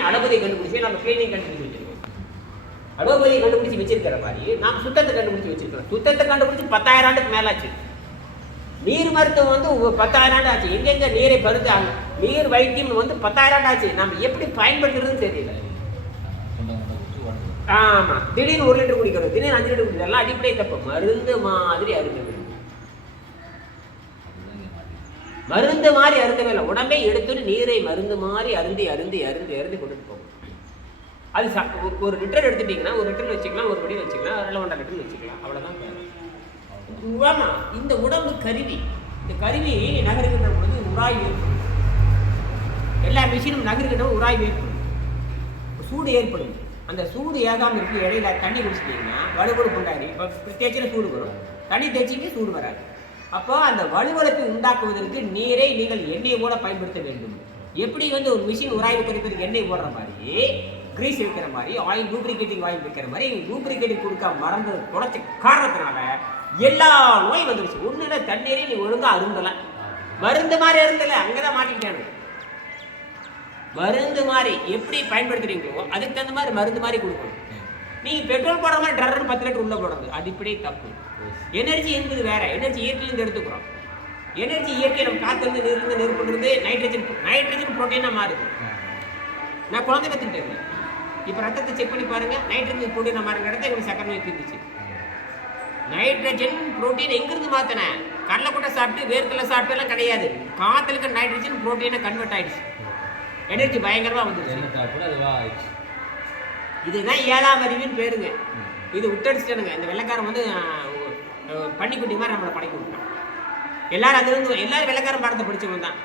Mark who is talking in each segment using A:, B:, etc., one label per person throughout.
A: அளபதியை கண்டுபிடிச்சி நம்ம கிளீனிங் கண்டுபிடிச்சி வச்சிருக்கோம். அளபதியை கண்டுபிடிச்சி வச்சிருக்கிற மாதிரி நாம் சுத்தத்தை கண்டுபிடிச்சி வச்சிருக்கோம் சுத்தத்தை கண்டுபிடிச்சி பத்தாயிரம் ஆண்டுக்கு மேலாச்சு. நீர் மருத்துவம் வந்து பத்தாயிரம் ஆண்டு ஆச்சு. எங்கெங்க நீரை பருத்தாங்க நீர் வைத்தியம் வந்து பத்தாயிரம் ஆண்டு ஆச்சு. நம்ம எப்படி பயன்படுத்துறதுன்னு தெரியல. ஆமா. திடீர்னு ஒரு லிட்டர் குடிக்கிறோம். திடீர்னு அஞ்சு லிட்டர் குடிக்கிறோம். எல்லாம் அடிப்படை தப்பு. மருந்து மாதிரி அருந்த மருந்து மாதிரி அருந்தவே இல்லை. உடம்பே எடுத்துட்டு நீரை மருந்து மாதிரி அருந்தி அருந்தி அருந்தி அருந்தி கொண்டுட்டு போகும். அது ச- ஒரு- ஒரு லிட்டர் எடுத்துட்டிங்கன்னா ஒரு லிட்டர் வச்சுக்கலாம் ஒரு படி வச்சுக்கலாம் அதில் ஒன்றரை லிட்டர் வச்சுக்கலாம். அவ்வளோதான் ஆமாம் இந்த உடம்பு கருவி. இந்த கருவி நகருகின்ற பொழுது உராய்வு ஏற்படும். எல்லா மிஷினும் நகருகின்ற உராய்வு ஏற்படும். சூடு ஏற்படும். அந்த சூடு ஏகாம இருக்கு இடையில தண்ணி குடிச்சிட்டிங்கன்னா வலுவழுப்பு கொண்டாடி இப்போ தேய்ச்சினா சூடு வரும். தண்ணி தேய்ச்சிங்க சூடு வராது. அப்போ அந்த வலுவழுப்பை உண்டாக்குவதற்கு நீரை நீங்கள் எண்ணெய் கூட பயன்படுத்த வேண்டும். எப்படி வந்து ஒரு மிஷின் உராய்வு குறைப்பதற்கு எண்ணெய் போடுற மாதிரி கிரீஸ் வைக்கிற மாதிரி ஆயில் லூப்ரிகேட்டிங் ஆயில் வைக்கிற மாதிரி லூப்ரிகேட்டிங் கொடுக்க மறந்து குறைச்ச காரணத்தினால எல்லா நோயும் வந்துருச்சு. ஒன்றுல தண்ணீரை நீ ஒழுங்காக அருந்தலை. மருந்து மாதிரி இருந்தலை அங்கே தான் மாட்டிக்கிட்டானு மருந்து மாதிரி எப்படி பயன்படுத்துறீங்களோ அதுக்கு தகுந்த மாதிரி மருந்து மாதிரி கொடுக்கணும். நீங்கள் பெட்ரோல் போடுற மாதிரி டர்ன்னு பத்து லிட்டர் உள்ளே போடுறது. அது தப்பு. எனர்ஜி என்பது வேற. எனர்ஜி இயற்கையிலேருந்து எடுத்துக்கிறோம். எனர்ஜி இயற்கை நம்ம காத்திருந்து நீர்ந்து நெருப்புன்றது நைட்ரஜன் நைட்ரஜன் புரோட்டீனாக மாறுது. நான் குழந்தை கற்றுக்கிட்டேன் இப்போ ரத்தத்தை செக் பண்ணி பாருங்க. நைட்ரஜன் புரோட்டீனாக மாறுற இடத்த எங்களுக்கு சக்கர நோய் தீர்ந்துச்சு. நைட்ரஜன் ப்ரோட்டீன் எங்கிருந்து மாத்தினேன் கடலைக்கொட்டை சாப்பிட்டு வேர்க்கடலை சாப்பிட்டு எல்லாம் கிடையாது. காத்துல இருக்க நைட்ரஜன் ப்ரோட்டீனை கன்வெர்ட் ஆயிடுச்சு. எனர்ஜி பயங்கரமாக வந்துருச்சு. இதுதான் ஏழாம் அறிவின்னு பேருங்க. இது விட்டடிச்சிட்டனுங்க இந்த வெள்ளைக்காரன் வந்து பன்னிக்குட்டி மாதிரி நம்மளை படைக்க விட்டான். எல்லாரும் அதுலேருந்து எல்லாரும் வெள்ளக்காரன் பாடத்தை படித்தவங்க தான்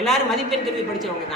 A: எல்லாரும் மதிப்பெண் கல்வி படித்தவங்க தான்